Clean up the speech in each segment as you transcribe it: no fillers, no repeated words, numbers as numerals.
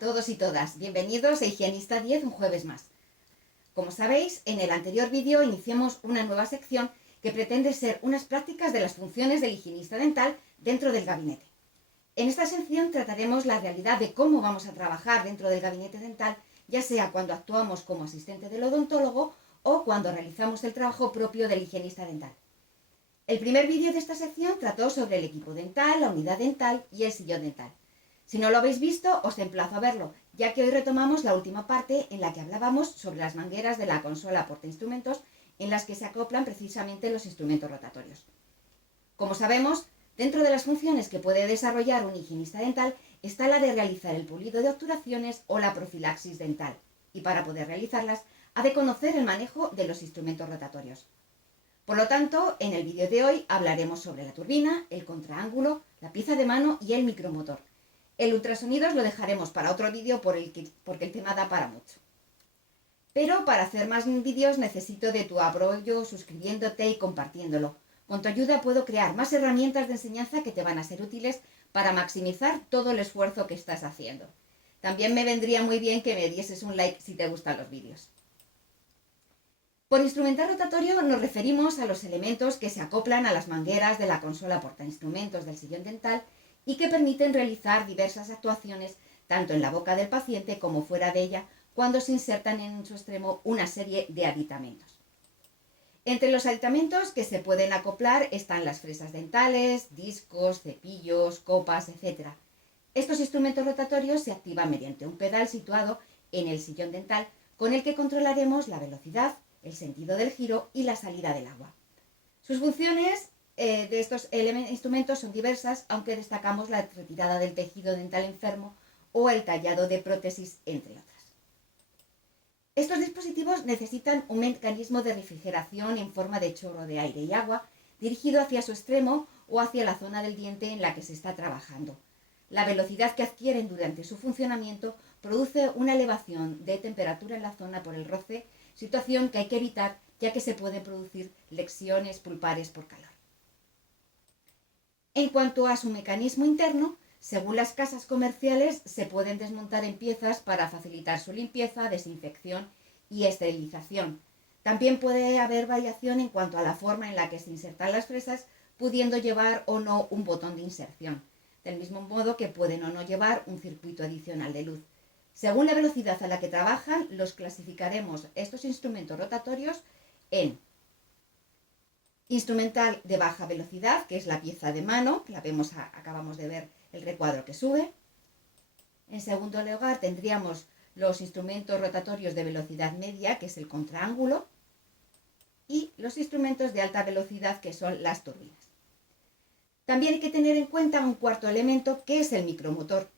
todos y todas, bienvenidos a Higienista 10 un jueves más. Como sabéis, en el anterior vídeo iniciamos una nueva sección que pretende ser unas prácticas de las funciones del higienista dental dentro del gabinete. En esta sección trataremos la realidad de cómo vamos a trabajar dentro del gabinete dental, ya sea cuando actuamos como asistente del odontólogo o cuando realizamos el trabajo propio del higienista dental. El primer vídeo de esta sección trató sobre el equipo dental, la unidad dental y el sillón dental. Si no lo habéis visto, os emplazo a verlo, ya que hoy retomamos la última parte en la que hablábamos sobre las mangueras de la consola portainstrumentos en las que se acoplan precisamente los instrumentos rotatorios. Como sabemos, dentro de las funciones que puede desarrollar un higienista dental está la de realizar el pulido de obturaciones o la profilaxis dental, y para poder realizarlas ha de conocer el manejo de los instrumentos rotatorios. Por lo tanto, en el vídeo de hoy hablaremos sobre la turbina, el contraángulo, la pieza de mano y el micromotor. El ultrasonidos lo dejaremos para otro vídeo porque el tema da para mucho. Pero para hacer más vídeos necesito de tu apoyo suscribiéndote y compartiéndolo. Con tu ayuda puedo crear más herramientas de enseñanza que te van a ser útiles para maximizar todo el esfuerzo que estás haciendo. También me vendría muy bien que me dieses un like si te gustan los vídeos. Por instrumental rotatorio nos referimos a los elementos que se acoplan a las mangueras de la consola portainstrumentos del sillón dental y que permiten realizar diversas actuaciones tanto en la boca del paciente como fuera de ella cuando se insertan en su extremo una serie de aditamentos. Entre los aditamentos que se pueden acoplar están las fresas dentales, discos, cepillos, copas, etc. Estos instrumentos rotatorios se activan mediante un pedal situado en el sillón dental con el que controlaremos la velocidad, el sentido del giro y la salida del agua. Sus funciones de estos instrumentos son diversas, aunque destacamos la retirada del tejido dental enfermo o el tallado de prótesis, entre otras. Estos dispositivos necesitan un mecanismo de refrigeración en forma de chorro de aire y agua dirigido hacia su extremo o hacia la zona del diente en la que se está trabajando. La velocidad que adquieren durante su funcionamiento produce una elevación de temperatura en la zona por el roce, situación que hay que evitar ya que se pueden producir lesiones pulpares por calor. En cuanto a su mecanismo interno, según las casas comerciales se pueden desmontar en piezas para facilitar su limpieza, desinfección y esterilización. También puede haber variación en cuanto a la forma en la que se insertan las fresas, pudiendo llevar o no un botón de inserción, del mismo modo que pueden o no llevar un circuito adicional de luz. Según la velocidad a la que trabajan, los clasificaremos estos instrumentos rotatorios en instrumental de baja velocidad, que es la pieza de mano, que la vemos, acabamos de ver el recuadro que sube. En segundo lugar tendríamos los instrumentos rotatorios de velocidad media, que es el contraángulo, y los instrumentos de alta velocidad, que son las turbinas. También hay que tener en cuenta un cuarto elemento, que es el micromotor,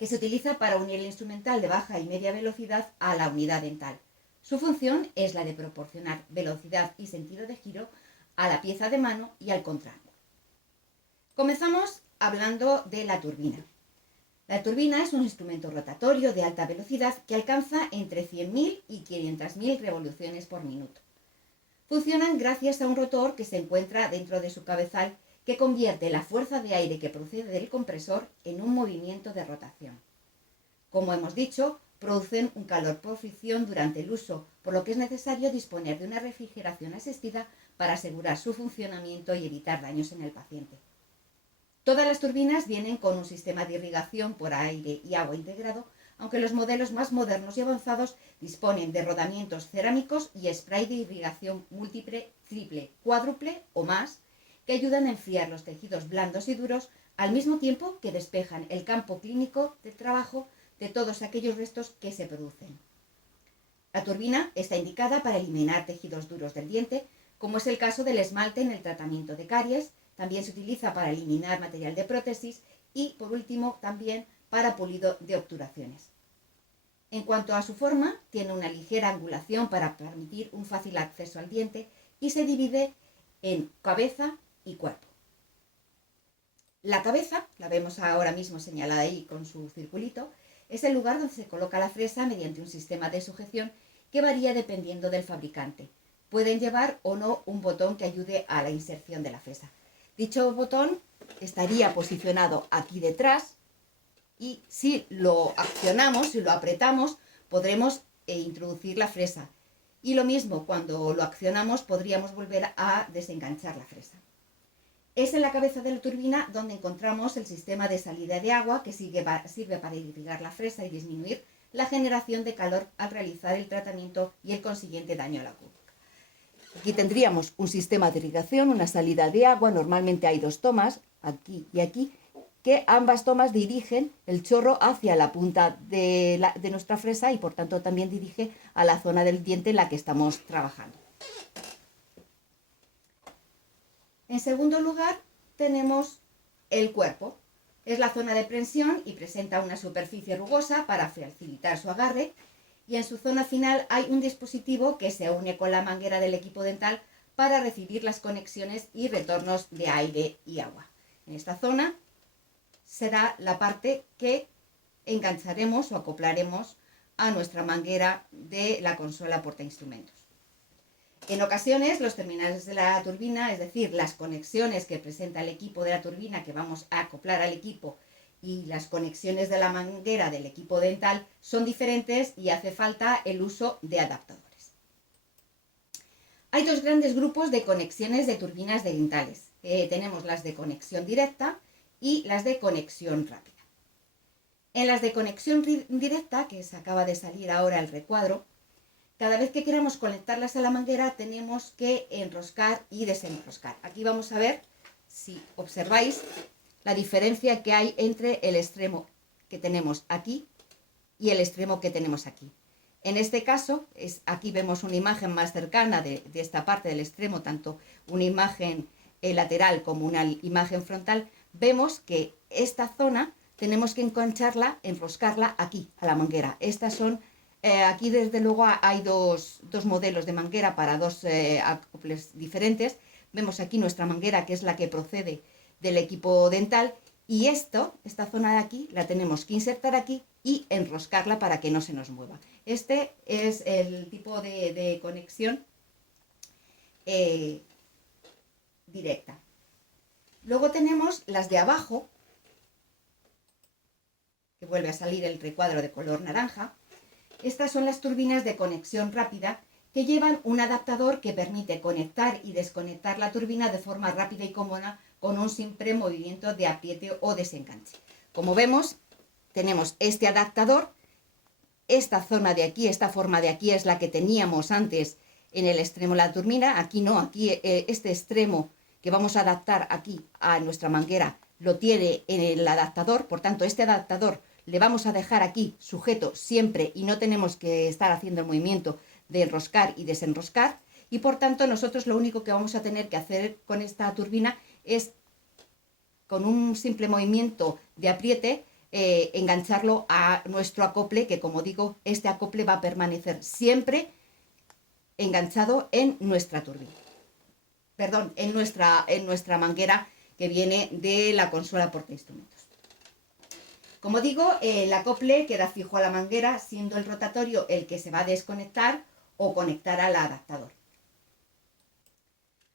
que se utiliza para unir el instrumental de baja y media velocidad a la unidad dental. Su función es la de proporcionar velocidad y sentido de giro a la pieza de mano y al contraángulo. Comenzamos hablando de la turbina. La turbina es un instrumento rotatorio de alta velocidad que alcanza entre 100.000 y 500.000 revoluciones por minuto. Funcionan gracias a un rotor que se encuentra dentro de su cabezal que convierte la fuerza de aire que procede del compresor en un movimiento de rotación. Como hemos dicho, producen un calor por fricción durante el uso, por lo que es necesario disponer de una refrigeración asistida para asegurar su funcionamiento y evitar daños en el paciente. Todas las turbinas vienen con un sistema de irrigación por aire y agua integrado, aunque los modelos más modernos y avanzados disponen de rodamientos cerámicos y spray de irrigación múltiple, triple, cuádruple o más, que ayudan a enfriar los tejidos blandos y duros al mismo tiempo que despejan el campo clínico de trabajo de todos aquellos restos que se producen. La turbina está indicada para eliminar tejidos duros del diente, como es el caso del esmalte en el tratamiento de caries. También se utiliza para eliminar material de prótesis y, por último, también para pulido de obturaciones. En cuanto a su forma, tiene una ligera angulación para permitir un fácil acceso al diente y se divide en cabeza y cuerpo. La cabeza, la vemos ahora mismo señalada ahí con su circulito, es el lugar donde se coloca la fresa mediante un sistema de sujeción que varía dependiendo del fabricante. Pueden llevar o no un botón que ayude a la inserción de la fresa. Dicho botón estaría posicionado aquí detrás y si lo accionamos, si lo apretamos, podremos introducir la fresa. Y lo mismo, cuando lo accionamos podríamos volver a desenganchar la fresa. Es en la cabeza de la turbina donde encontramos el sistema de salida de agua que sirve para irrigar la fresa y disminuir la generación de calor al realizar el tratamiento y el consiguiente daño a la cuca. Aquí tendríamos un sistema de irrigación, una salida de agua. Normalmente hay dos tomas, aquí y aquí, que ambas tomas dirigen el chorro hacia la punta de nuestra fresa y por tanto también dirige a la zona del diente en la que estamos trabajando. En segundo lugar tenemos el cuerpo. Es la zona de prensión y presenta una superficie rugosa para facilitar su agarre, y en su zona final hay un dispositivo que se une con la manguera del equipo dental para recibir las conexiones y retornos de aire y agua. En esta zona será la parte que engancharemos o acoplaremos a nuestra manguera de la consola portainstrumentos. En ocasiones los terminales de la turbina, es decir, las conexiones que presenta el equipo de la turbina que vamos a acoplar al equipo y las conexiones de la manguera del equipo dental son diferentes y hace falta el uso de adaptadores. Hay dos grandes grupos de conexiones de turbinas dentales. Tenemos las de conexión directa y las de conexión rápida. En las de conexión directa, que se acaba de salir ahora el recuadro, cada vez que queramos conectarlas a la manguera tenemos que enroscar y desenroscar. Aquí vamos a ver, si observáis, la diferencia que hay entre el extremo que tenemos aquí y el extremo que tenemos aquí. En este caso, aquí vemos una imagen más cercana de esta parte del extremo, tanto una imagen lateral como una imagen frontal. Vemos que esta zona tenemos que engancharla, enroscarla aquí, a la manguera. Estas son... aquí desde luego hay dos modelos de manguera para dos acoples diferentes. Vemos aquí nuestra manguera, que es la que procede del equipo dental, y esta zona de aquí la tenemos que insertar aquí y enroscarla para que no se nos mueva. Este es el tipo de conexión directa. Luego tenemos las de abajo, que vuelve a salir el recuadro de color naranja. Estas son las turbinas de conexión rápida, que llevan un adaptador que permite conectar y desconectar la turbina de forma rápida y cómoda con un simple movimiento de apriete o desenganche. Como vemos, tenemos este adaptador, esta zona de aquí, esta forma de aquí es la que teníamos antes en el extremo de la turbina. Aquí no, aquí este extremo que vamos a adaptar aquí a nuestra manguera lo tiene en el adaptador. Por tanto, este adaptador le vamos a dejar aquí sujeto siempre y no tenemos que estar haciendo el movimiento de enroscar y desenroscar, y por tanto nosotros lo único que vamos a tener que hacer con esta turbina es, con un simple movimiento de apriete, engancharlo a nuestro acople, que como digo, este acople va a permanecer siempre enganchado en nuestra turbina. Perdón, en nuestra manguera que viene de la consola portainstrumentos. Como digo, el acople queda fijo a la manguera, siendo el rotatorio el que se va a desconectar o conectar al adaptador.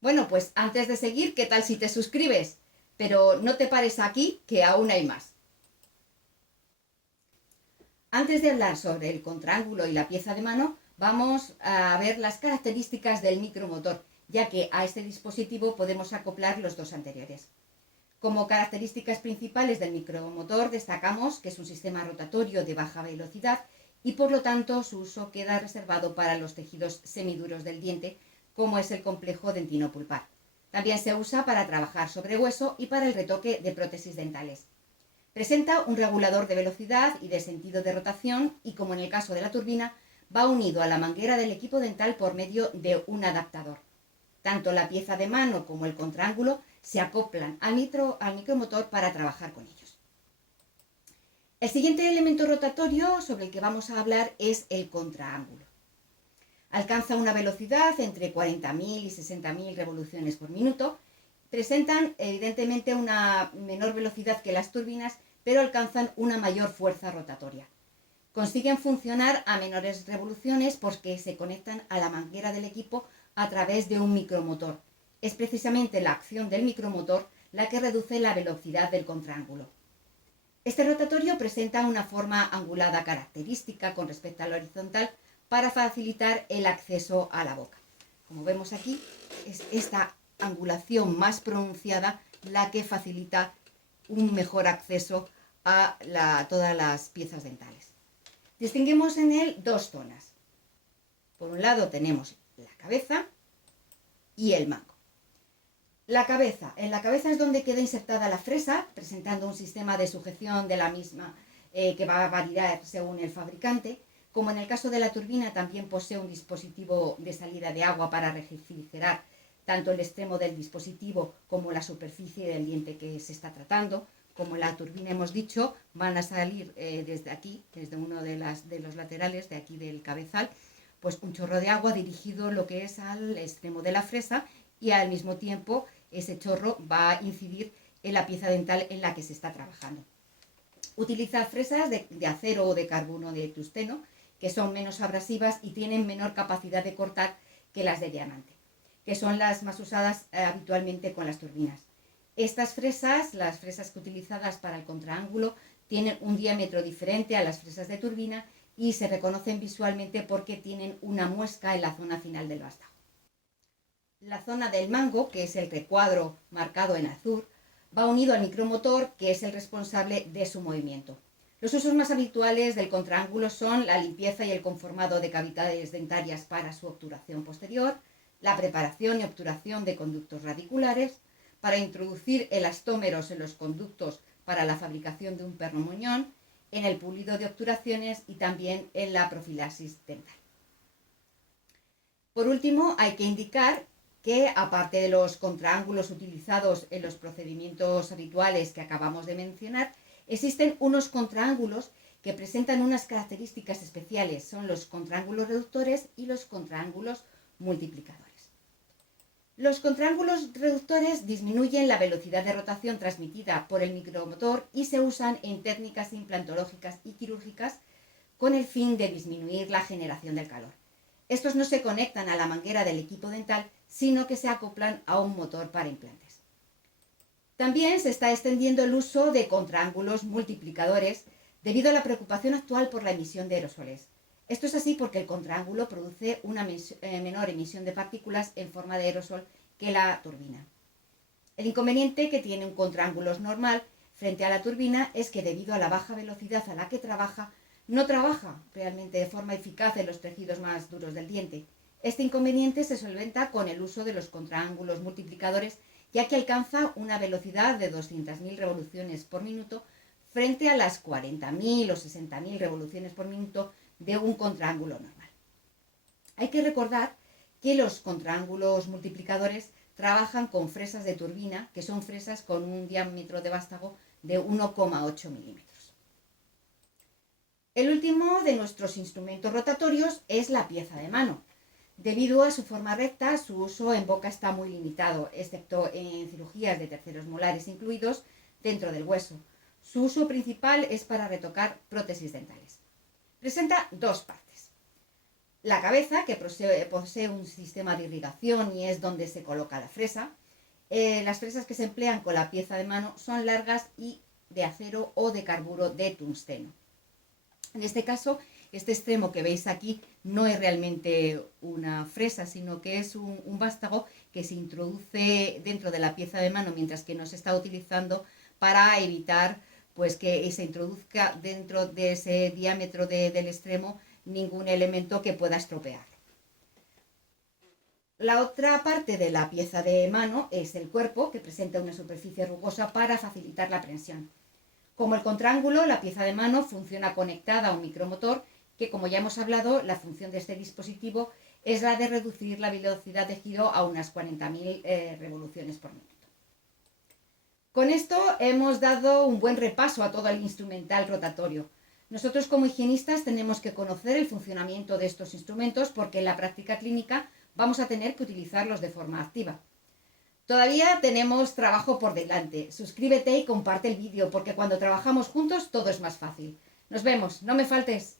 Bueno, pues antes de seguir, ¿qué tal si te suscribes? Pero no te pares aquí, que aún hay más. Antes de hablar sobre el contraángulo y la pieza de mano, vamos a ver las características del micromotor, ya que a este dispositivo podemos acoplar los dos anteriores. Como características principales del micromotor destacamos que es un sistema rotatorio de baja velocidad y por lo tanto su uso queda reservado para los tejidos semiduros del diente, como es el complejo dentino-pulpar. También se usa para trabajar sobre hueso y para el retoque de prótesis dentales. Presenta un regulador de velocidad y de sentido de rotación y, como en el caso de la turbina, va unido a la manguera del equipo dental por medio de un adaptador. Tanto la pieza de mano como el contraángulo se acoplan al micromotor para trabajar con ellos. El siguiente elemento rotatorio sobre el que vamos a hablar es el contraángulo. Alcanza una velocidad entre 40.000 y 60.000 revoluciones por minuto. Presentan evidentemente una menor velocidad que las turbinas, pero alcanzan una mayor fuerza rotatoria. Consiguen funcionar a menores revoluciones porque se conectan a la manguera del equipo a través de un micromotor. Es precisamente la acción del micromotor la que reduce la velocidad del contraángulo. Este rotatorio presenta una forma angulada característica con respecto al horizontal para facilitar el acceso a la boca. Como vemos aquí, es esta angulación más pronunciada la que facilita un mejor acceso a todas las piezas dentales. Distinguimos en él dos zonas. Por un lado tenemos la cabeza y el mango. En la cabeza es donde queda insertada la fresa, presentando un sistema de sujeción de la misma que va a variar según el fabricante. Como en el caso de la turbina, también posee un dispositivo de salida de agua para refrigerar tanto el extremo del dispositivo como la superficie del diente que se está tratando. Como la turbina hemos dicho, van a salir desde aquí, desde uno de los laterales de aquí del cabezal, pues un chorro de agua dirigido lo que es al extremo de la fresa, y al mismo tiempo ese chorro va a incidir en la pieza dental en la que se está trabajando. Utiliza fresas de acero o de carbono de tungsteno, que son menos abrasivas y tienen menor capacidad de cortar que las de diamante, que son las más usadas habitualmente con las turbinas. Estas fresas, las fresas utilizadas para el contraángulo, tienen un diámetro diferente a las fresas de turbina y se reconocen visualmente porque tienen una muesca en la zona final del vástago. La zona del mango, que es el recuadro marcado en azul, va unido al micromotor, que es el responsable de su movimiento. Los usos más habituales del contraángulo son la limpieza y el conformado de cavidades dentarias para su obturación posterior, la preparación y obturación de conductos radiculares, para introducir elastómeros en los conductos para la fabricación de un perno muñón, en el pulido de obturaciones y también en la profilaxis dental. Por último, hay que indicar que, aparte de los contraángulos utilizados en los procedimientos habituales que acabamos de mencionar, existen unos contraángulos que presentan unas características especiales. Son los contraángulos reductores y los contraángulos multiplicadores. Los contraángulos reductores disminuyen la velocidad de rotación transmitida por el micromotor y se usan en técnicas implantológicas y quirúrgicas con el fin de disminuir la generación del calor. Estos no se conectan a la manguera del equipo dental, sino que se acoplan a un motor para implantes. También se está extendiendo el uso de contraángulos multiplicadores debido a la preocupación actual por la emisión de aerosoles. Esto es así porque el contraángulo produce una menor emisión de partículas en forma de aerosol que la turbina. El inconveniente que tiene un contraángulo normal frente a la turbina es que, debido a la baja velocidad a la que trabaja, no trabaja realmente de forma eficaz en los tejidos más duros del diente. Este inconveniente se solventa con el uso de los contraángulos multiplicadores, ya que alcanza una velocidad de 200.000 revoluciones por minuto frente a las 40.000 o 60.000 revoluciones por minuto de un contraángulo normal. Hay que recordar que los contraángulos multiplicadores trabajan con fresas de turbina, que son fresas con un diámetro de vástago de 1,8 milímetros. El último de nuestros instrumentos rotatorios es la pieza de mano. Debido a su forma recta, su uso en boca está muy limitado, excepto en cirugías de terceros molares incluidos dentro del hueso. Su uso principal es para retocar prótesis dentales. Presenta dos partes. La cabeza, que posee un sistema de irrigación y es donde se coloca la fresa. Las fresas que se emplean con la pieza de mano son largas y de acero o de carburo de tungsteno. En este caso, este extremo que veis aquí no es realmente una fresa, sino que es un vástago que se introduce dentro de la pieza de mano mientras que no se está utilizando, para evitar pues que se introduzca dentro de ese diámetro del extremo ningún elemento que pueda estropearlo. La otra parte de la pieza de mano es el cuerpo, que presenta una superficie rugosa para facilitar la prensión. Como el contraángulo, la pieza de mano funciona conectada a un micromotor que, como ya hemos hablado, la función de este dispositivo es la de reducir la velocidad de giro a unas 40.000 revoluciones por minuto. Con esto hemos dado un buen repaso a todo el instrumental rotatorio. Nosotros, como higienistas, tenemos que conocer el funcionamiento de estos instrumentos, porque en la práctica clínica vamos a tener que utilizarlos de forma activa. Todavía tenemos trabajo por delante. Suscríbete y comparte el vídeo, porque cuando trabajamos juntos todo es más fácil. Nos vemos, no me faltes.